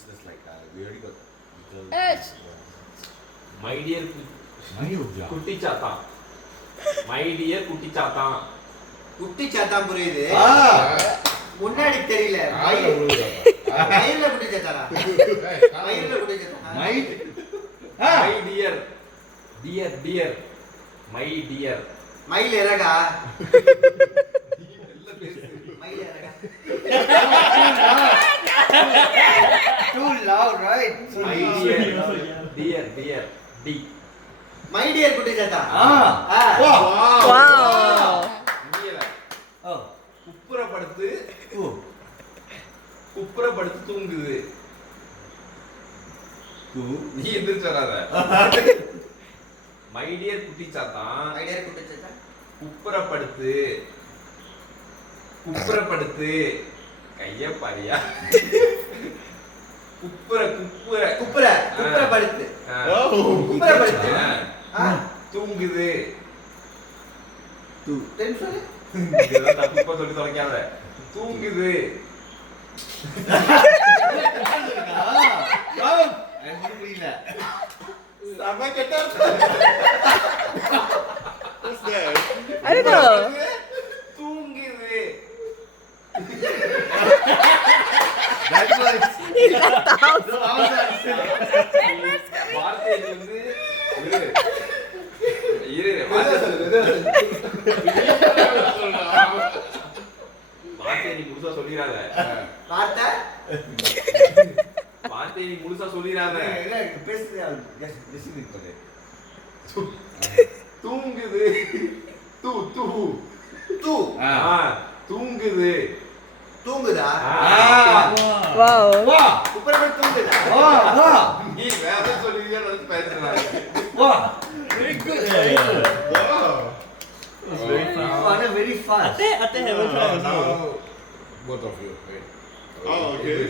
business like we already got. Yes. My dear குட்டி சாத்தான். My dear குட்டி சாத்தான். குட்டி சாத்தான் புரியுது. முன்னாடி தெரியல. மயில்ல குட்டி சாத்தாரா? மயில்ல குட்டி Satara? My dear. Dear. My dear. மயில் இறகா? மயில் இறகா? Too loud, right? My dear. D. My dear குட்டி சாத்தா. Wow. குப்புறப்படுத்து தூங்குது. நீ எந்திரிச்சு வராத. My dear குட்டி சாத்தான். My dear குட்டி சாத்தா. குப்புறப்படுத்து கைய பாரியா. குப்புறப்படுத்து. தூங்குது. சொல்லு. இதெல்லாம் தப்பா சொல்லி தொலைக்காத. தூங்குது. எனக்கு புரியல. சம கெட்ட. What's that? I don't know. தூங்குது. That was. He left the house. வார்த்தை வந்து இரு வார்த்தை நீ முழுசா சொல்லிராத. வார்த்தை நீ முழுசா சொல்லிராத. பேசுறியா? Listen பண்ணு. தூங்குது. தூ தூங்குது. தூங்குதா? Wow. குப்புறப்படுத்து தூங்குதா? நீ வேற சொல்லியா நினைச்சு பேசுறாங்க. Very good. Very fast. Ate haven't tried. Now both of you. Wait. Oh, okay.